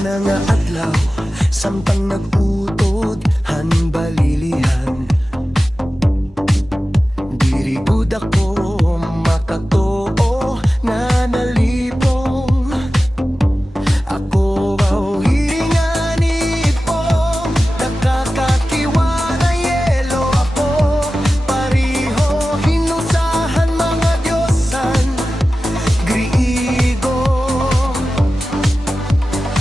na nga adlaw, samtang nag-utod hanbalilihan. Diri gud ako makatoo na nalipong. Ako raw hiringan ni ipong, nakakakiwa na yelo ako. Pariho hinusahan mga diyosan Griego.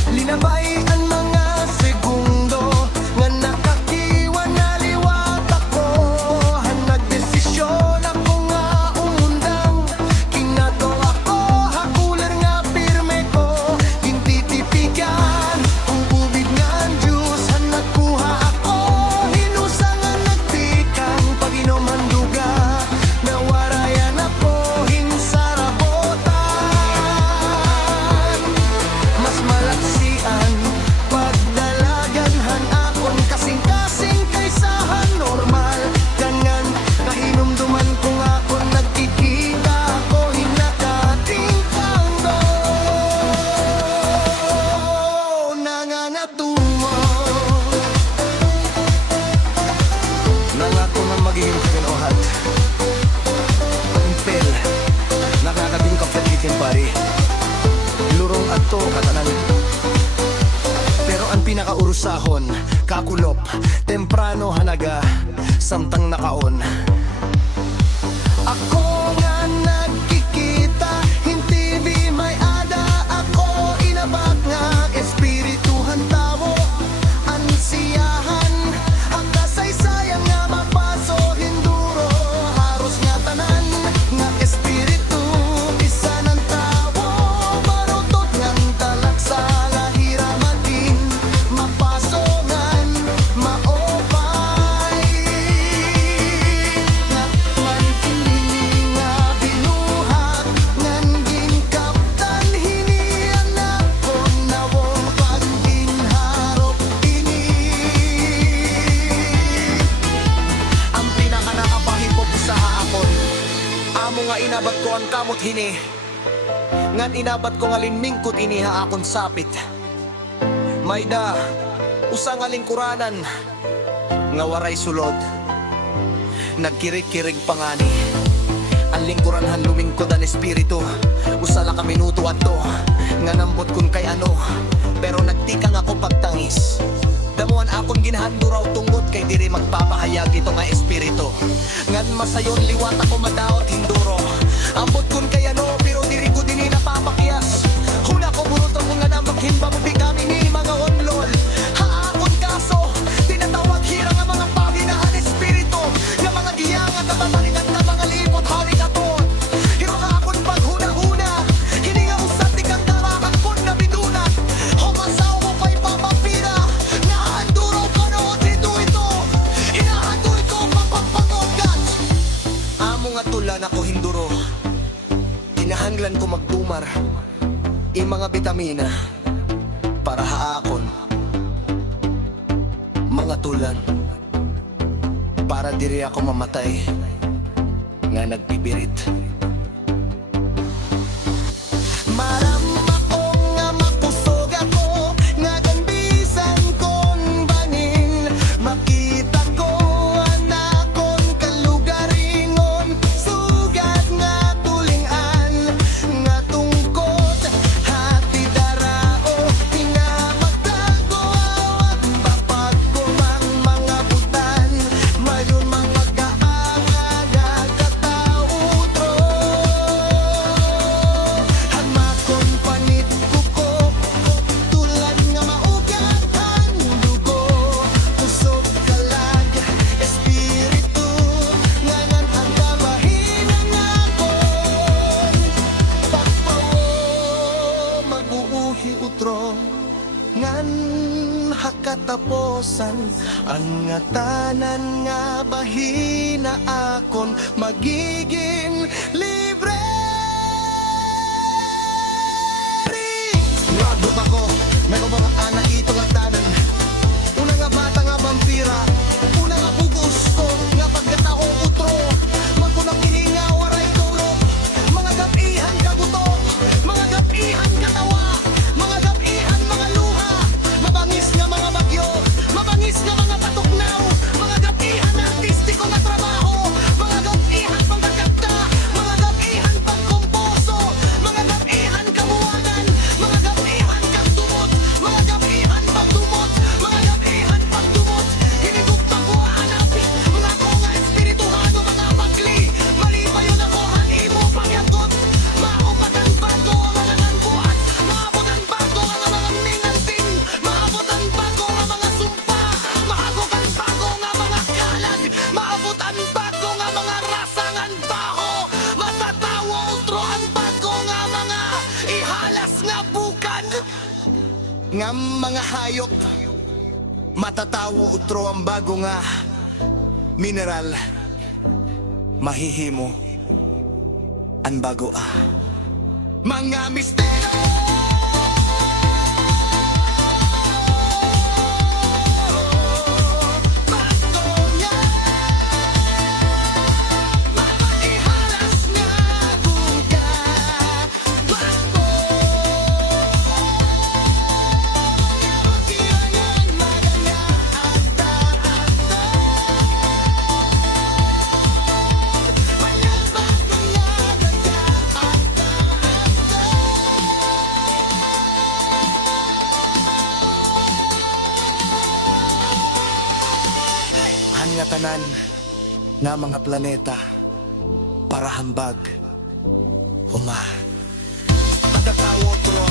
Linabay ang mga segundo nga nakakiwa na liwat ako. Nagdesisyon ako nga umundang, kinato ako hakuler nga pirme ko. Gintitipigan kung bubig nga ang Diyos, nagkuha ako. Hinusa nga nagtikang pag-inom handuga, nawarayan ako hinsarabotan. Mas malaksian pagdalaganhan akon kasing-kasing kaysahan normal. Gangan kahinumduman kung akon nagkikita ako hinakatingkang do. Nangangatungo nangako man magiging kinohat. Pag-impel nakakatingkap sa titin pari. Lurong ato katanan. Pero ang pinakaurusahon, kakulop, temprano hanaga, samtang nakaon. Ako nga nagkikita, hindi di may ada. Ako inabak nga, espirituhan tawo, ansiyahan, ang kasaysayan nga mapaso, hinduro, haros nga tanan, nga espiritu, isa ng tawo, marutot ng talaksa, lahiramatin, mapasongan, maopay. Nga man kini nga binuhat, ngan ginkaptan hinian ako nawong pag-inharap ini. Ang pinaka nakapahipog sa akon, amo nga inabat ko ang kamot hini, ngan inabat ko nga linmingkot ini ha akon sapit. Mayda, usa nga lingkuranan, nga waray sulod, nagkirig-kirig pangani. Ang lingkuranhan lumingkod ang espiritu, usa lang ka minuto ato, nga nambot kun kay ano, pero nagtikang ako pagtangis. Damuhan akong ginahanduraw tungod kay diri magpapahayag ito nga espiritu. Ngan masayon liwat ako madaot hinduro, ambot kun kay ano, pero diri ko dini napapakyas. Huna ko burot ako nga na maghimba mo di kami ni mga onlol. Haakon kaso, tinatawag hirang ang mga pahinahan espiritu, nga mga giyangan na babalikan na mga lipot hari katon. Hiro nga akon paghuna-huna, hini nga usat di kang darakan kun na bidunat. Humasaw mo pa'y papapira, nahanduraw ka na o dito ito, inahandoy ko pagpagpagod. Amo nga tulan ako hinduro, kinahanglan ko magdumar i mga bitamina para haakon mga tulan, para diri ako mamatay nga nagbibirit. Marama ko nga makusog ako, nga ganbisan kong banin, makita ko anakon kalugaringon, sugat nga tulingan, nga tungkod hati darao, tinamagtago awat bapag kumang mga butan, mayon mga kaangaga katautro. Hamakon panit kuko, tulan nga maugatan dugo, kusog kalag espiritu, ngangan ang kabahinang akon. Pagpawo mag-uuhi utro, ngan hakataposan ang nga tanan nga bahina akon magiging libre. Nagod ako, may mga anak ito nga tanan, una nga bata nga vampira, una nga bugos ko nga pagkatao utro, magkunang kininga waray turo, mga gapihan kaguto, mga gapihan katawa, mga gapihan mga luha, nga mga hayop matatawo utro ang bago nga mineral mahihimo ang bago mga mistero. Nga tanan nga mga planeta para hambag matatawo tro